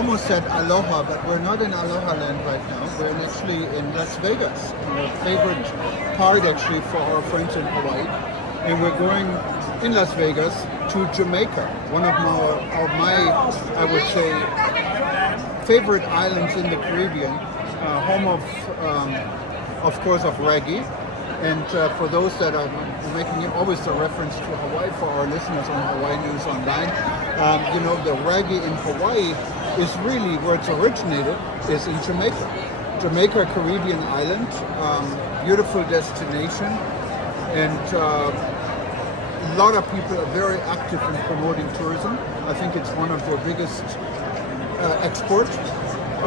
almost said aloha, but we're not in aloha land right now. We're actually in Las Vegas, our favorite part actually for our friends in Hawaii. And we're going in Las Vegas to Jamaica, one of my I would say, favorite islands in the Caribbean, home of course, of reggae. And for those that are making always a reference to Hawaii for our listeners on Hawaii News Online, the reggae in Hawaii is really where it's originated, is in Jamaica. Jamaica, Caribbean island, beautiful destination, and a lot of people are very active in promoting tourism. I think it's one of their biggest exports.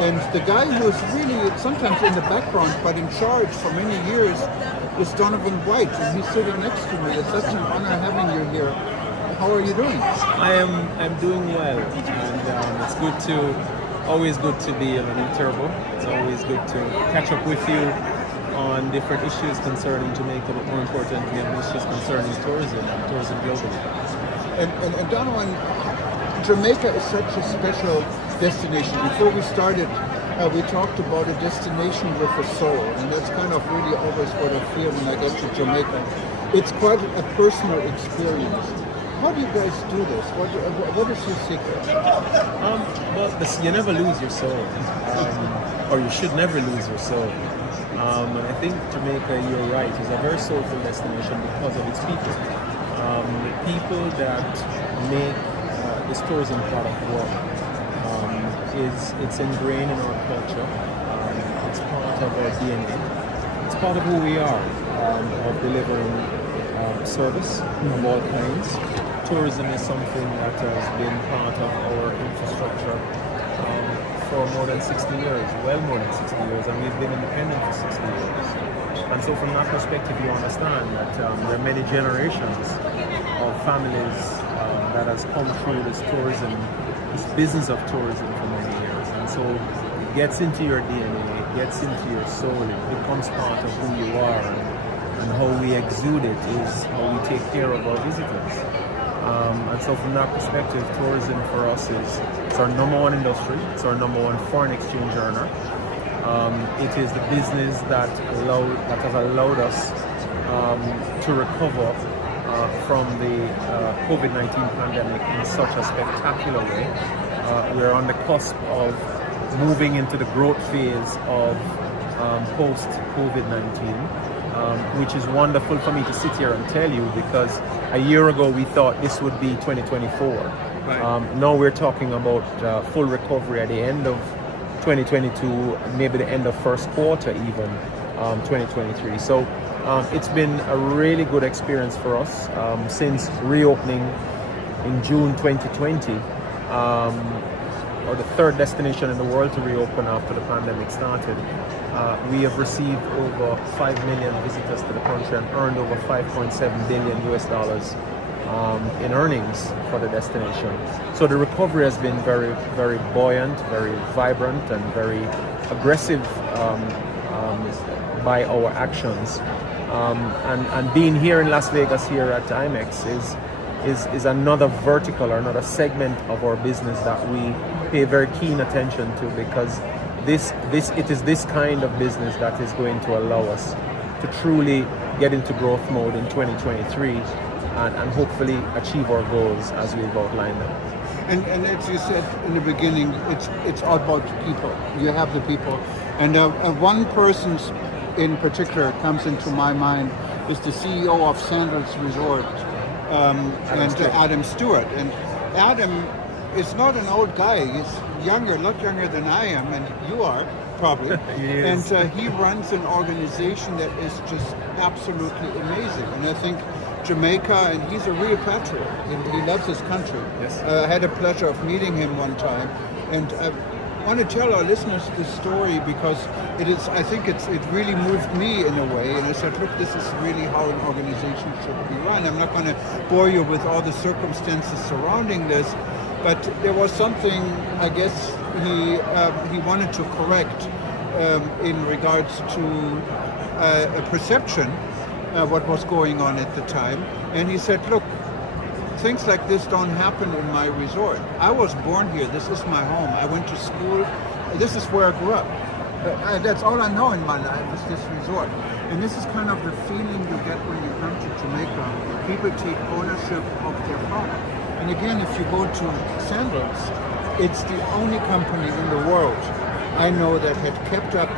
And the guy who's really sometimes in the background but in charge for many years is Donovan White, and he's sitting next to me. It's such an honor having you here. How are you doing? I'm doing well, and it's always good to be uninterruptible. It's always good to catch up with you on different issues concerning Jamaica, but more importantly, on issues concerning tourism globally. And Donovan, Jamaica is such a special destination. Before we started, we talked about a destination with a soul, and that's kind of really always what I feel when I get to Jamaica. It's quite a personal experience. How do you guys do this? What is your secret? You never lose your soul, or you should never lose your soul. And I think Jamaica, you're right, is a very soulful destination because of its people. People that make this tourism product work. It's ingrained in our culture. It's part of our DNA. It's part of who we are, of delivering service of all kinds. Tourism is something that has been part of our infrastructure for more than 60 years, well more than 60 years, and we've been independent for 60 years. And so from that perspective, you understand that there are many generations of families that has come through this tourism, this business of tourism for many years. And so it gets into your DNA, it gets into your soul, it becomes part of who you are, and how we exude it is how we take care of our visitors. And so from that perspective, tourism for us it's our number one industry, it's our number one foreign exchange earner. It is the business that has allowed us to recover from the COVID-19 pandemic in such a spectacular way. We're on the cusp of moving into the growth phase of post-COVID-19, which is wonderful for me to sit here and tell you, because a year ago we thought this would be 2024. Right. Now we're talking about full recovery at the end of 2022, maybe the end of first quarter even, 2023. So it's been a really good experience for us since reopening in June 2020, or the third destination in the world to reopen after the pandemic started. We have received over 5 million visitors to the country and earned over $5.7 billion in earnings for the destination. So the recovery has been very, very buoyant, very vibrant, and very aggressive by our actions. And being here in Las Vegas here at IMEX is another vertical or another segment of our business that we pay very keen attention to, because it is this kind of business that is going to allow us to truly get into growth mode in 2023 and hopefully achieve our goals as we've outlined them. And as you said in the beginning, it's all about people. You have the people, and one person in particular comes into my mind is the CEO of Sandals Resort, Adam Stewart. And Adam is not an old guy. He's younger, a lot younger than I am, and you are probably. And he runs an organization that is just absolutely amazing. And I think Jamaica, and he's a real patriot. He loves his country. Yes. I had a pleasure of meeting him one time, and I want to tell our listeners this story because I think it really moved me in a way. And I said, look, this is really how an organization should be run. I'm not going to bore you with all the circumstances surrounding this, but there was something, I guess, he wanted to correct in regards to a perception what was going on at the time. And he said, look, things like this don't happen in my resort. I was born here. This is my home. I went to school. This is where I grew up. That's all I know in my life is this resort. And this is kind of the feeling you get when you come to Jamaica. People take ownership of their product. And again, if you go to Sandals, it's the only company in the world I know that had kept up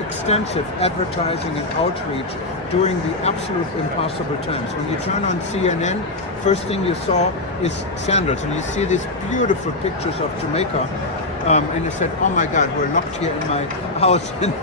extensive advertising and outreach during the absolute impossible times. When you turn on CNN, first thing you saw is Sandals, and you see these beautiful pictures of Jamaica. And I said, oh my God, we're locked here in my house and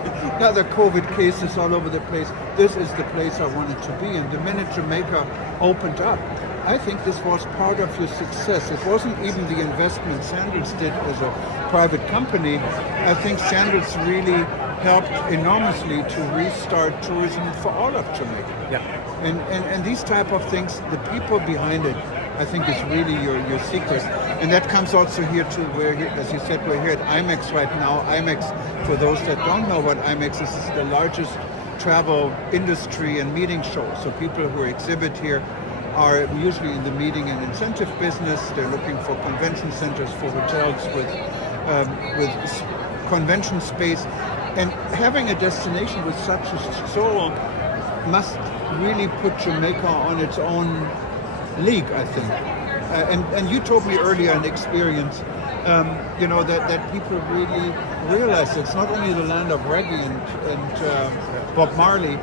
other COVID cases all over the place. This is the place I wanted to be. And the minute Jamaica opened up, I think this was part of your success. It wasn't even the investment Sandals did as a private company. I think Sandals really helped enormously to restart tourism for all of Jamaica. Yeah. And these type of things, the people behind it, I think is really your secret. And that comes also here too, where, as you said, we're here at IMEX right now. IMEX, for those that don't know what IMEX is the largest travel industry and meeting show. So people who exhibit here are usually in the meeting and incentive business. They're looking for convention centers, for hotels with convention space. And having a destination with such a soul must really put Jamaica on its own league, I think. And you told me earlier an experience, that people really realize it's not only the land of reggae and Bob Marley.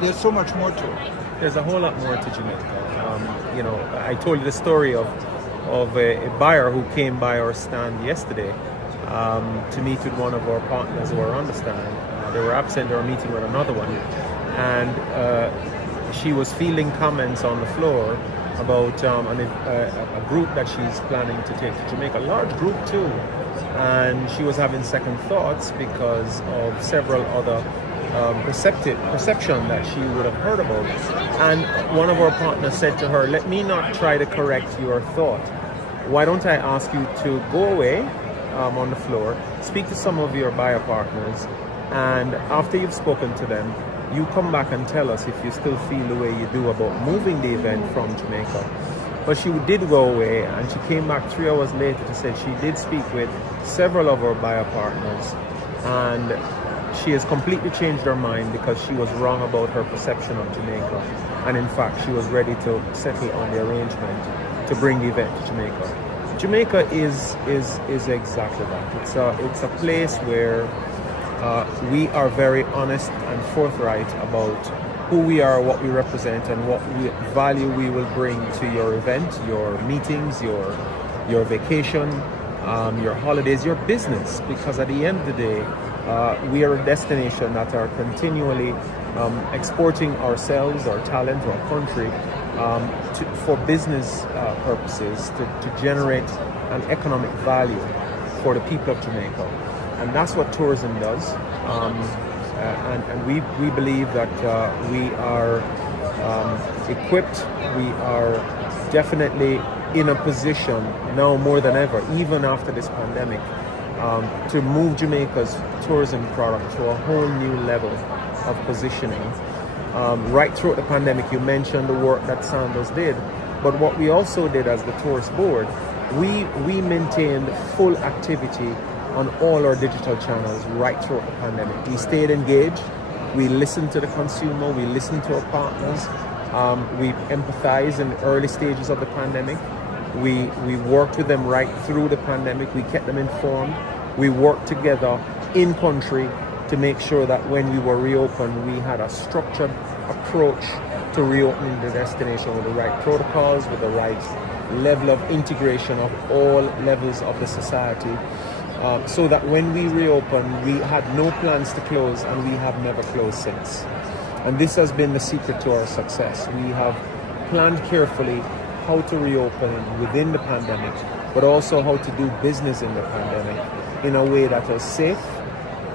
There's so much more to it. There's a whole lot more to Jamaica. I told you the story of a buyer who came by our stand yesterday to meet with one of our partners who are on the stand. They were absent. They were meeting with another one, and she was fielding comments on the floor about a group that she's planning to take to Jamaica, a large group too, and she was having second thoughts because of several other perception that she would have heard about. And one of our partners said to her, let me not try to correct your thought. Why don't I ask you to go away on the floor, speak to some of your buyer partners, and after you've spoken to them, you come back and tell us if you still feel the way you do about moving the event from Jamaica. But she did go away, and she came back 3 hours later to say she did speak with several of our buyer partners, and she has completely changed her mind because she was wrong about her perception of Jamaica. And in fact, she was ready to settle on the arrangement to bring the event to Jamaica. Jamaica is exactly that. It's a place where we are very honest and forthright about who we are, what we represent, and what value we will bring to your event, your meetings, your vacation, your holidays, your business. Because at the end of the day, we are a destination that are continually exporting ourselves, our talent, our country for business purposes, to generate an economic value for the people of Jamaica. And that's what tourism does. And we believe that we are equipped, we are definitely in a position now more than ever, even after this pandemic, to move Jamaica's tourism product to a whole new level of positioning. Right throughout the pandemic, you mentioned the work that Sandals did, but what we also did as the tourist board, we maintained full activity on all our digital channels right throughout the pandemic. We stayed engaged, we listened to the consumer, we listened to our partners, we empathized in the early stages of the pandemic. We worked with them right through the pandemic. We kept them informed. We worked together in country to make sure that when we were reopened, we had a structured approach to reopening the destination with the right protocols, with the right level of integration of all levels of the society, so that when we reopened, we had no plans to close, and we have never closed since. And this has been the secret to our success. We have planned carefully how to reopen within the pandemic, but also how to do business in the pandemic in a way that is safe,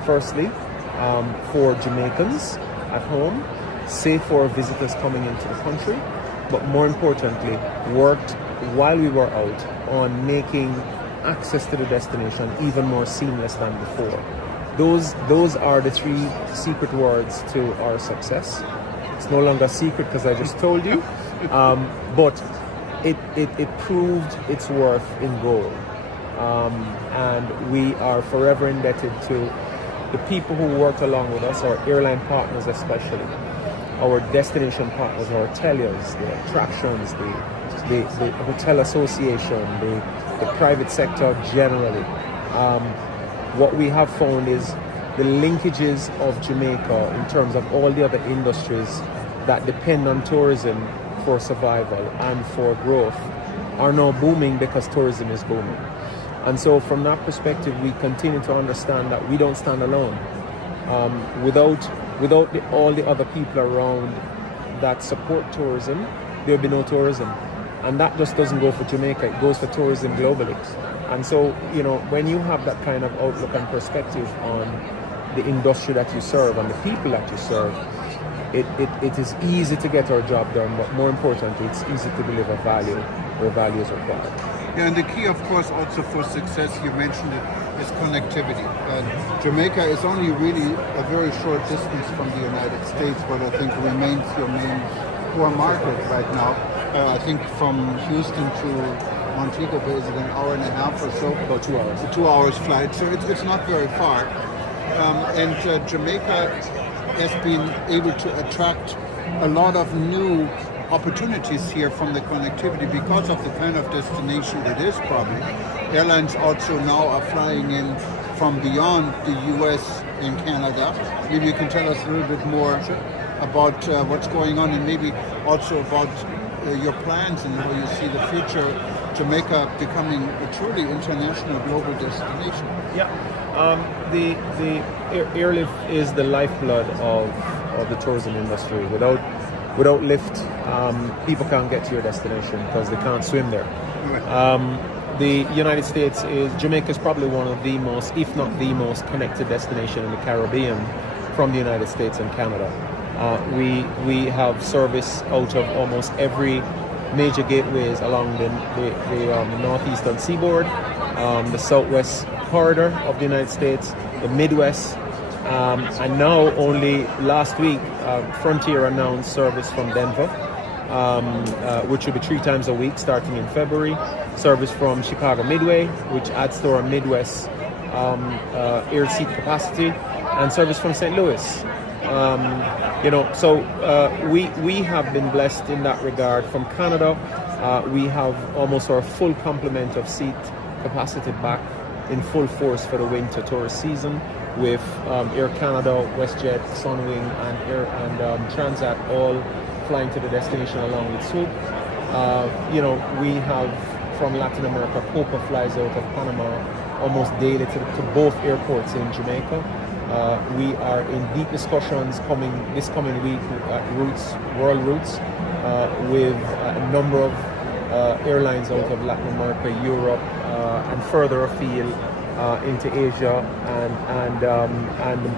firstly, for Jamaicans at home, safe for visitors coming into the country, but more importantly, worked while we were out on making access to the destination even more seamless than before. Those are the three secret words to our success. It's no longer a secret because I just told you, but it proved its worth in gold. And we are forever indebted to the people who worked along with us, our airline partners especially, our destination partners, our hoteliers, the attractions, the hotel association, the private sector generally. What we have found is the linkages of Jamaica in terms of all the other industries that depend on tourism for survival and for growth are now booming because tourism is booming. And so from that perspective, we continue to understand that we don't stand alone. Without all the other people around that support tourism, there'll be no tourism. And that just doesn't go for Jamaica, it goes for tourism globally. And so, when you have that kind of outlook and perspective on the industry that you serve and the people that you serve, it is easy to get our job done, but more importantly, it's easy to deliver value where value is required. Yeah, and the key, of course, also for success, you mentioned it, is connectivity. Jamaica is only really a very short distance from the United States, but I think remains your main core market right now. I think from Houston to Montego Bay is an hour and a half or so. About 2 hours. A 2 hours flight, so it's not very far. And Jamaica has been able to attract a lot of new opportunities here from the connectivity because of the kind of destination it is probably. Airlines also now are flying in from beyond the US and Canada. Maybe you can tell us a little bit more about what's going on and maybe also about your plans and how you see the future Jamaica becoming a truly international global destination. Yeah, the airlift is the lifeblood of the tourism industry. Without lift, people can't get to your destination because they can't swim there. The United States Jamaica is probably one of the most, if not the most, connected destination in the Caribbean from the United States and Canada. We have service out of almost every major gateways along the northeastern seaboard, the southwest corridor of the United States, the Midwest, and now only last week Frontier announced service from Denver, which will be 3 times a week starting in February, service from Chicago Midway, which adds to our Midwest air seat capacity, and service from St. Louis. So we have been blessed in that regard. From Canada, we have almost our full complement of seat capacity back in full force for the winter tourist season, with Air Canada, WestJet, Sunwing, and Transat all flying to the destination along with Swoop. We have from Latin America, Copa flies out of Panama almost daily to both airports in Jamaica. We are in deep discussions this coming week at World Routes, with a number of airlines out of Latin America, Europe, and further afield into Asia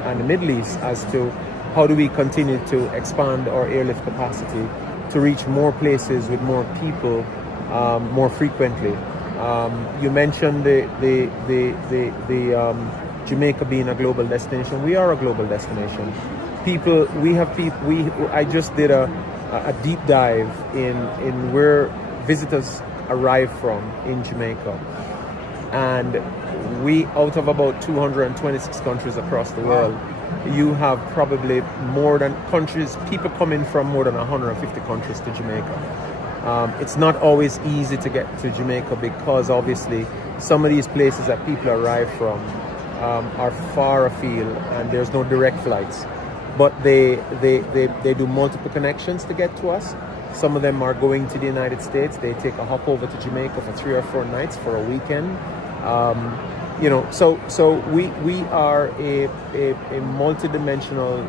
and the Middle East, as to how do we continue to expand our airlift capacity to reach more places with more people more frequently. You mentioned the Jamaica being a global destination. We are a global destination. I just did a deep dive in where visitors arrive from in Jamaica, and we, out of about 226 countries across the world, you have probably people coming from more than 150 countries to Jamaica. It's not always easy to get to Jamaica because obviously some of these places that people arrive from are far afield and there's no direct flights, but they do multiple connections to get to us. Some of them are going to the United States. They take a hop over to Jamaica for 3 or 4 nights for a weekend. So we are a multi-dimensional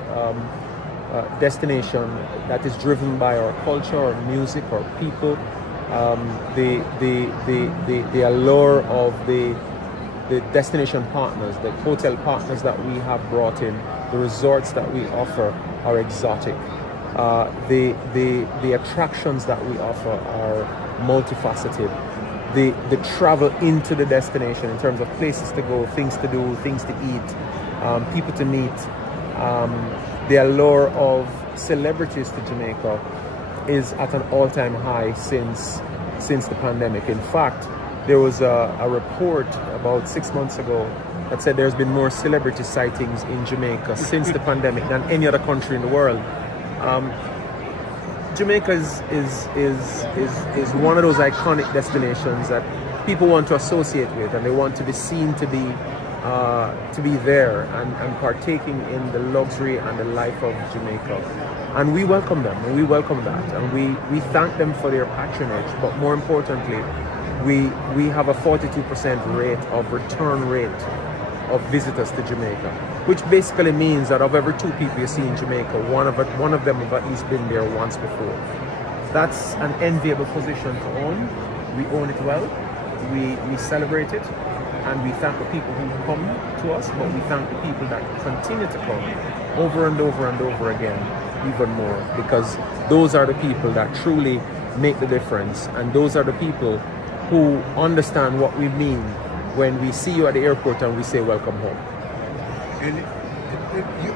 destination that is driven by our culture, our music, our people, the allure of the destination partners, the hotel partners that we have brought in, the resorts that we offer are exotic. The attractions that we offer are multifaceted. The travel into the destination in terms of places to go, things to do, things to eat, people to meet, the allure of celebrities to Jamaica is at an all-time high since since the pandemic. In fact, there was a report about 6 months ago that said there's been more celebrity sightings in Jamaica since the pandemic than any other country in the world. Jamaica is one of those iconic destinations that people want to associate with, and they want to be seen to be there and partaking in the luxury and the life of Jamaica. And we welcome them, and we welcome that, and we thank them for their patronage. But more importantly, we have a 42% return rate of visitors to Jamaica, which basically means that of every 2 people you see in Jamaica, one of them have at least been there once before. That's an enviable position to own. We own it well. We celebrate it, and we thank the people who come to us, but we thank the people that continue to come over and over and over again, even more, because those are the people that truly make the difference, and those are the people who understand what we mean when we see you at the airport and we say welcome home. And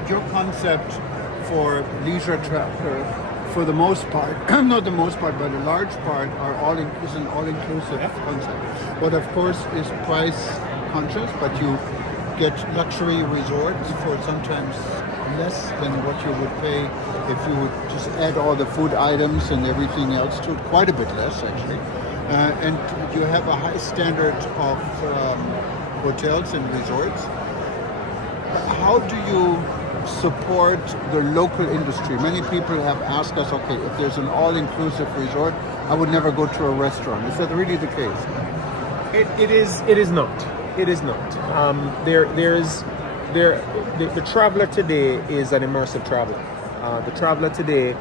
your concept for leisure travel, for the most part, not the most part, but a large part, is an all-inclusive concept. But of course is price conscious, but you get luxury resorts for sometimes less than what you would pay if you would just add all the food items and everything else to it, quite a bit less actually. And you have a high standard of hotels and resorts. How do you support the local industry? Many people have asked us, okay, if there's an all-inclusive resort, I would never go to a restaurant. Is that really the case? It is not. It is not. The traveler today is an immersive traveler. The traveler today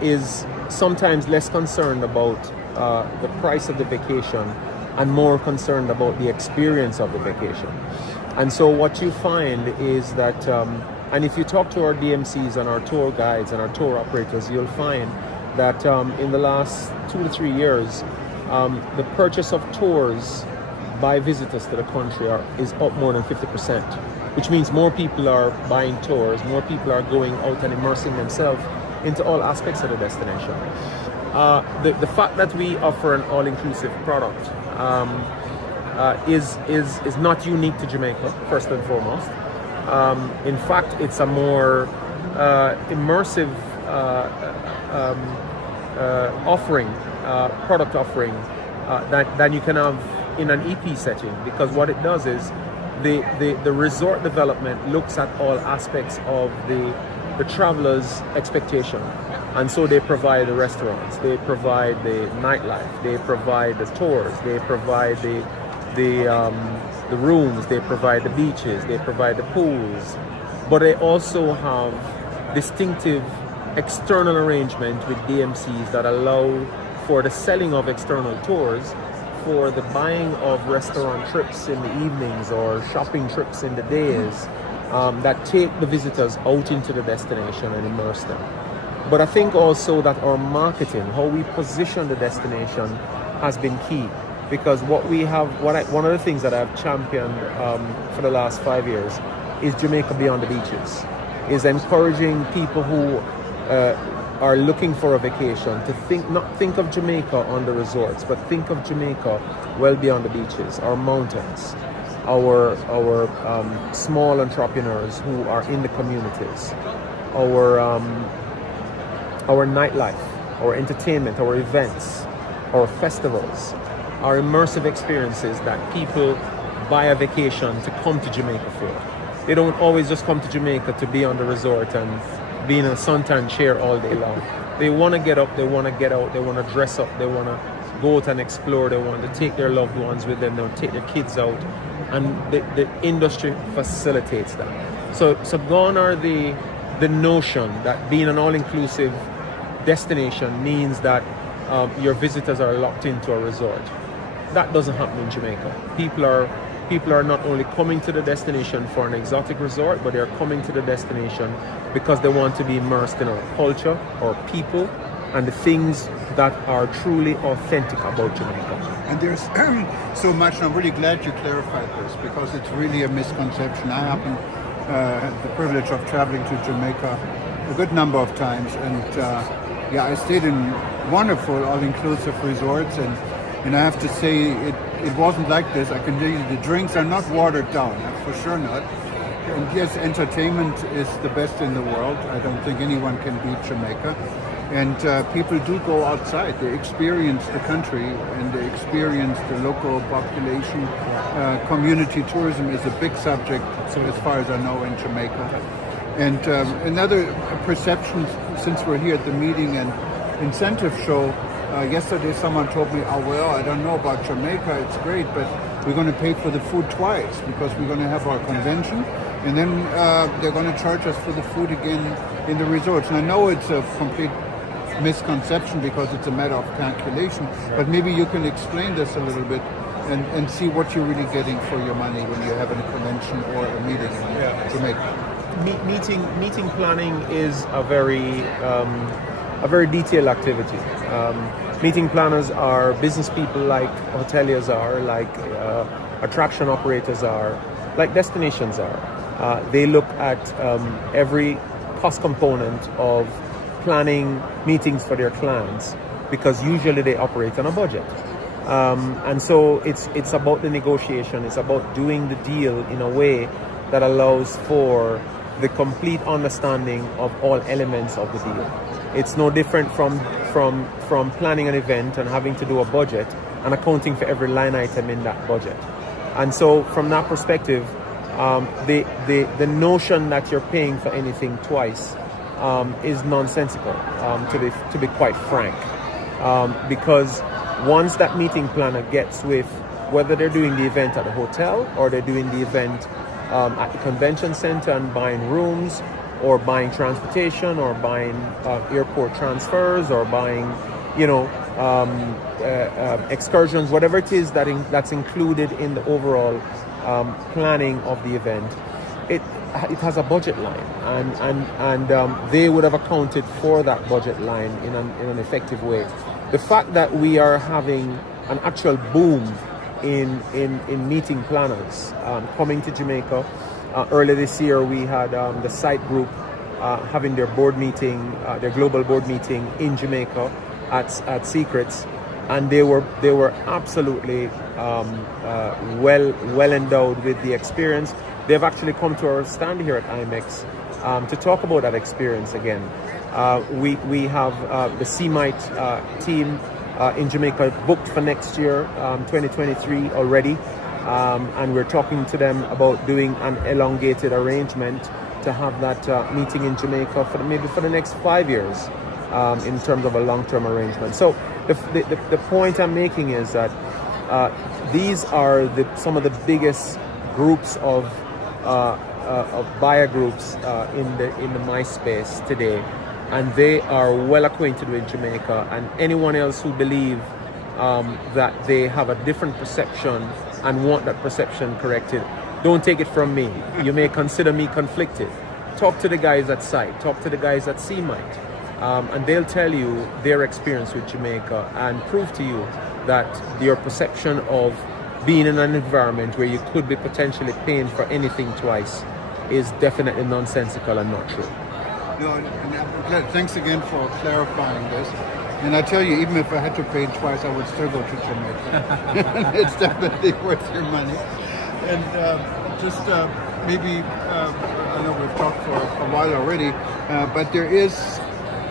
is sometimes less concerned about the price of the vacation and more concerned about the experience of the vacation. And so what you find is that, and if you talk to our DMCs and our tour guides and our tour operators, you'll find that in the last 2 to 3 years, the purchase of tours by visitors to the country is up more than 50%, which means more people are buying tours, more people are going out and immersing themselves into all aspects of the destination. The fact that we offer an all-inclusive product is not unique to Jamaica, first and foremost. In fact, it's a more immersive product offering than you can have in an EP setting, because what it does is the resort development looks at all aspects of the traveler's expectation. And so they provide the restaurants, they provide the nightlife, they provide the tours, they provide the rooms, they provide the beaches, they provide the pools, but they also have distinctive external arrangement with DMCs that allow for the selling of external tours, for the buying of restaurant trips in the evenings or shopping trips in the days that take the visitors out into the destination and immerse them. But I think also that our marketing, how we position the destination, has been key. Because what we have, one of the things that I've championed for the last 5 years is Jamaica Beyond the Beaches, is encouraging people who are looking for a vacation to not think of Jamaica on the resorts, but think of Jamaica well beyond the beaches, our mountains, our small entrepreneurs who are in the communities, our nightlife, our entertainment, our events, our festivals, our immersive experiences that people buy a vacation to come to Jamaica for. They don't always just come to Jamaica to be on the resort and be in a suntan chair all day long. They want to get up, they want to get out, they want to dress up, they want to go out and explore, they want to take their loved ones with them, they want to take their kids out, and the industry facilitates that. So gone are the notion that being an all-inclusive destination means that your visitors are locked into a resort. That doesn't happen in Jamaica. People are not only coming to the destination for an exotic resort, but they're coming to the destination because they want to be immersed in our culture, our people, and the things that are truly authentic about Jamaica. And there's so much, and I'm really glad you clarified this, because it's really a misconception. I happen had the privilege of traveling to Jamaica a good number of times, and Yeah, I stayed in wonderful all-inclusive resorts, and I have to say it wasn't like this. I can tell you the drinks are not watered down, for sure not. And yes, entertainment is the best in the world. I don't think anyone can beat Jamaica. And people do go outside. They experience the country and they experience the local population. Community tourism is a big subject, as far as I know, in Jamaica. And another perception, since we're here at the meeting and incentive show, yesterday someone told me, oh, well, I don't know about Jamaica, it's great, but we're going to pay for the food twice because we're going to have our convention and then they're going to charge us for the food again in the resorts. And I know it's a complete misconception because it's a matter of calculation, but maybe you can explain this a little bit and see what you're really getting for your money when you have a convention or a meeting in Jamaica. Meeting planning is a very detailed activity. Meeting planners are business people like hoteliers are, like attraction operators are, like destinations are. They look at every cost component of planning meetings for their clients because usually they operate on a budget. And so it's about the negotiation, it's about doing the deal in a way that allows for the complete understanding of all elements of the deal. It's no different from planning an event and having to do a budget and accounting for every line item in that budget. And so from that perspective, the notion that you're paying for anything twice is nonsensical, to be quite frank. Because once that meeting planner gets with whether they're doing the event at the hotel or they're doing the event at the convention center and buying rooms or buying transportation or buying airport transfers or buying, excursions, whatever it is that's included in the overall planning of the event, it has a budget line, and they would have accounted for that budget line in an effective way. The fact that we are having an actual boom in meeting planners coming to Jamaica. Earlier this year, we had the site group having their board meeting, their global board meeting in Jamaica at Secrets, and they were absolutely well endowed with the experience. They've actually come to our stand here at IMEX to talk about that experience again. We have the CMITE team in Jamaica booked for next year, 2023 already, and we're talking to them about doing an elongated arrangement to have that meeting in Jamaica for the next 5 years in terms of a long-term arrangement. So the point I'm making is that these are some of the biggest groups of buyer groups in the MICE space today, and they are well acquainted with Jamaica. And anyone else who believe that they have a different perception and want that perception corrected, don't take it from me. You may consider me conflicted. Talk to the guys at site, talk to the guys at CMITE, and they'll tell you their experience with Jamaica and prove to you that your perception of being in an environment where you could be potentially paying for anything twice is definitely nonsensical and not true. No, and I'm glad. Thanks again for clarifying this. And I tell you, even if I had to pay twice, I would still go to Jamaica. It's definitely worth your money. And maybe, I know we've talked for a while already, but there is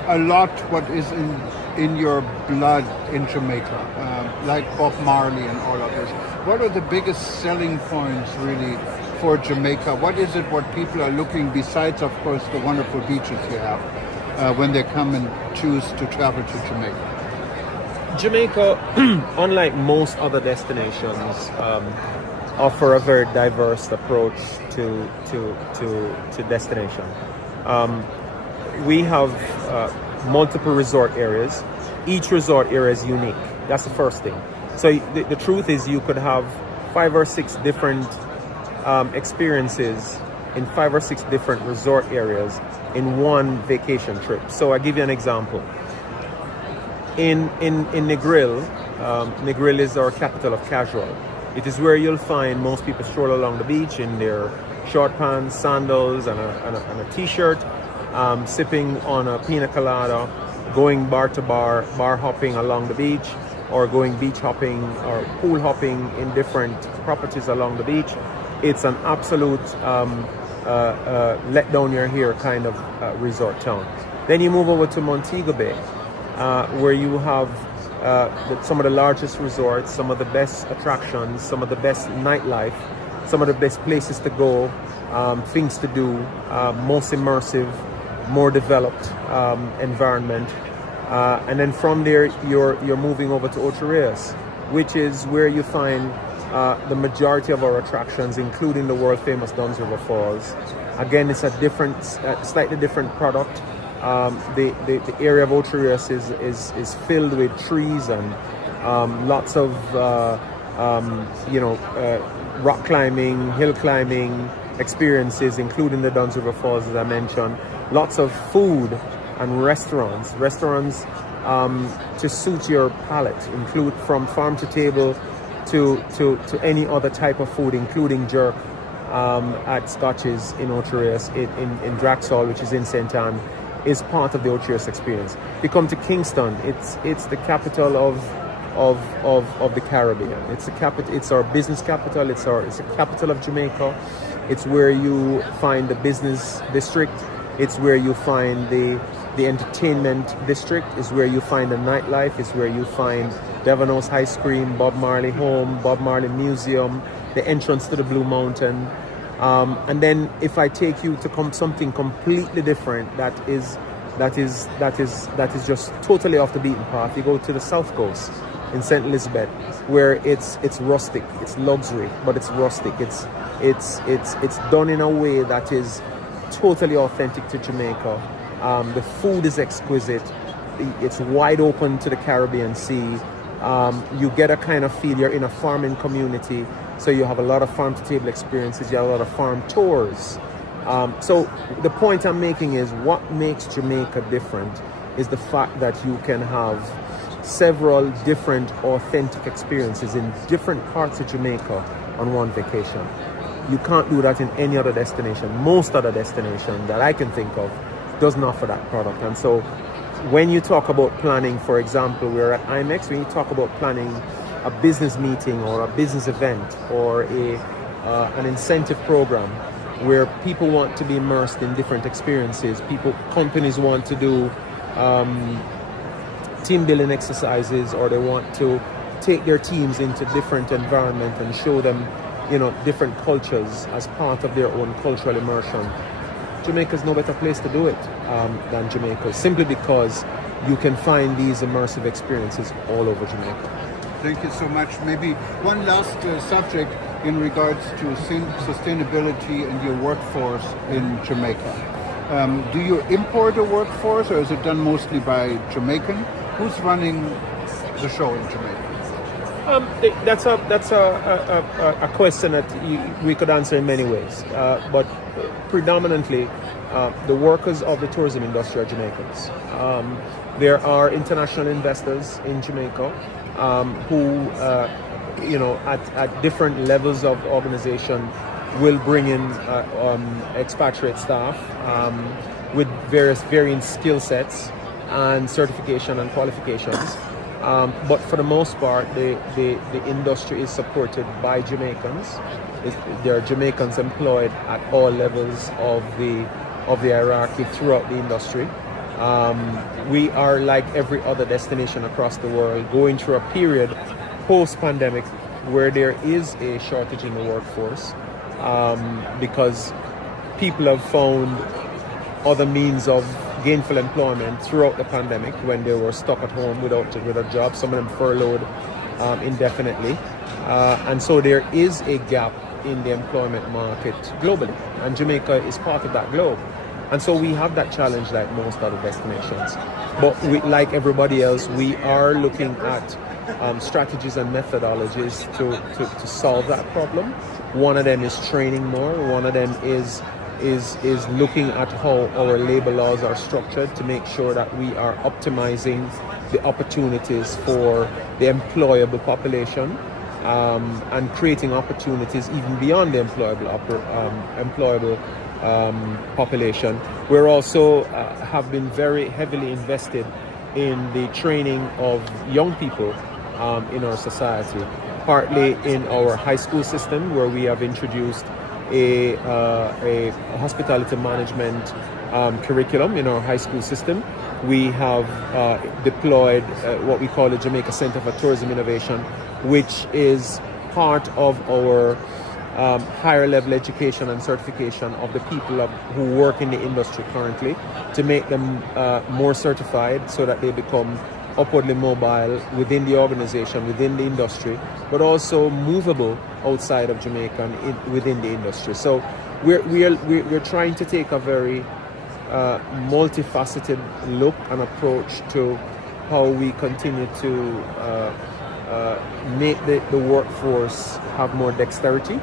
a lot what is in your blood in Jamaica, like Bob Marley and all of this. What are the biggest selling points really for Jamaica? What is it what people are looking, besides of course the wonderful beaches you have, when they come and choose to travel to Jamaica? Jamaica, unlike most other destinations, offer a very diverse approach to destination. We have multiple resort areas. Each resort area is unique. That's the first thing. So the truth is, you could have 5 or 6 different experiences in 5 or 6 different resort areas in one vacation trip. So I give you an example. In Negril, Negril is our capital of casual. It is where you'll find most people stroll along the beach in their short pants, sandals, and a t-shirt, sipping on a pina colada going bar to bar, bar hopping along the beach, or going beach hopping or pool hopping in different properties along the beach. It's an absolute let down your hair kind of resort town. Then you move over to Montego Bay, where you have some of the largest resorts, some of the best attractions, some of the best nightlife, some of the best places to go, things to do, most immersive, more developed environment. And then from there, you're moving over to Ocho Rios, which is where you find the majority of our attractions, including the world famous Duns River Falls. Again, it's a different, slightly different product. The area of Ocho Rios is filled with trees and lots of rock climbing, hill climbing experiences, including the Duns River Falls, as I mentioned. Lots of food and restaurants to suit your palate, include from farm to table to any other type of food, including jerk at Scotch's in Ocho Rios, in Draxall, which is in St. Anne, is part of the Ocho Rios experience. You come to Kingston, it's the capital of the Caribbean. It's our business capital. It's the capital of Jamaica. It's where you find the business district. It's where you find the entertainment district. It's where you find the nightlife. It's where you find Devon House Ice Cream, Bob Marley Home, Bob Marley Museum, the entrance to the Blue Mountain. And then if I take you to something completely different that is just totally off the beaten path, you go to the South Coast in St. Elizabeth, where it's rustic, it's luxury, but it's rustic. It's done in a way that is totally authentic to Jamaica. The food is exquisite. It's wide open to the Caribbean Sea. You get a kind of feel you're in a farming community, so you have a lot of farm to table experiences. You have a lot of farm tours. So the point I'm making is what makes Jamaica different is the fact that you can have several different authentic experiences in different parts of Jamaica on one vacation. You can't do that in any other destination. Most other destination that I can think of doesn't offer that product. And so when you talk about planning, for example, we're at IMEX, when you talk about planning a business meeting or a business event or an incentive program where people want to be immersed in different experiences, companies want to do team building exercises, or they want to take their teams into different environment and show them, different cultures as part of their own cultural immersion. Jamaica's no better place to do it than Jamaica, simply because you can find these immersive experiences all over Jamaica. Thank you so much. Maybe one last subject in regards to sustainability and your workforce in Jamaica. Do you import a workforce, or is it done mostly by Jamaican? Who's running the show in Jamaica? That's a question that we could answer in many ways, but predominantly the workers of the tourism industry are Jamaicans. There are international investors in Jamaica who, at different levels of organization, will bring in expatriate staff with varying skill sets and certification and qualifications. But for the most part, the industry is supported by Jamaicans. There are Jamaicans employed at all levels of the hierarchy throughout the industry. We are, like every other destination across the world, going through a period post-pandemic where there is a shortage in the workforce because people have found other means of gainful employment throughout the pandemic when they were stuck at home without a job. Some of them furloughed indefinitely. And so there is a gap in the employment market globally, and Jamaica is part of that globe. And so we have that challenge like most other destinations. But like everybody else, we are looking at strategies and methodologies to solve that problem. One of them is training more. One of them is looking at how our labor laws are structured to make sure that we are optimizing the opportunities for the employable population and creating opportunities even beyond the employable population. We're also have been very heavily invested in the training of young people in our society, partly in our high school system, where we have introduced a hospitality management curriculum in our high school system. We have deployed what we call the Jamaica Center for Tourism Innovation, which is part of our higher level education and certification of the people who work in the industry currently, to make them more certified so that they become upwardly mobile within the organization, within the industry, but also movable outside of Jamaica and within the industry. So we're trying to take a very multifaceted look and approach to how we continue to make the workforce have more dexterity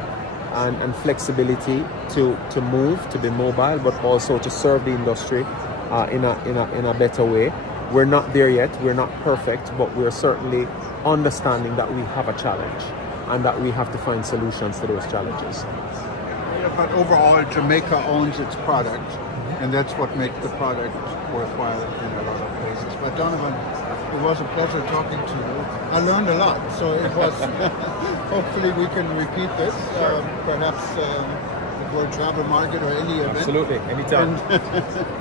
and flexibility to move, to be mobile, but also to serve the industry in a better way. We're not there yet, we're not perfect, but we're certainly understanding that we have a challenge and that we have to find solutions to those challenges. Yeah, but overall, Jamaica owns its product, and that's what makes the product worthwhile in a lot of places. But Donovan, it was a pleasure talking to you. I learned a lot, so it was. Hopefully, we can repeat this, perhaps the World Travel Market or any event. Absolutely, anytime.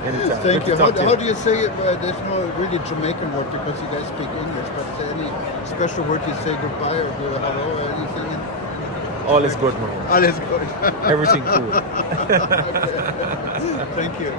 Anytime. Thank you. How do you say it? There's no really Jamaican word because you guys speak English, but is there any special word you say goodbye or do a hello or anything? All is good, man. All is good. Everything cool. Okay. Thank you.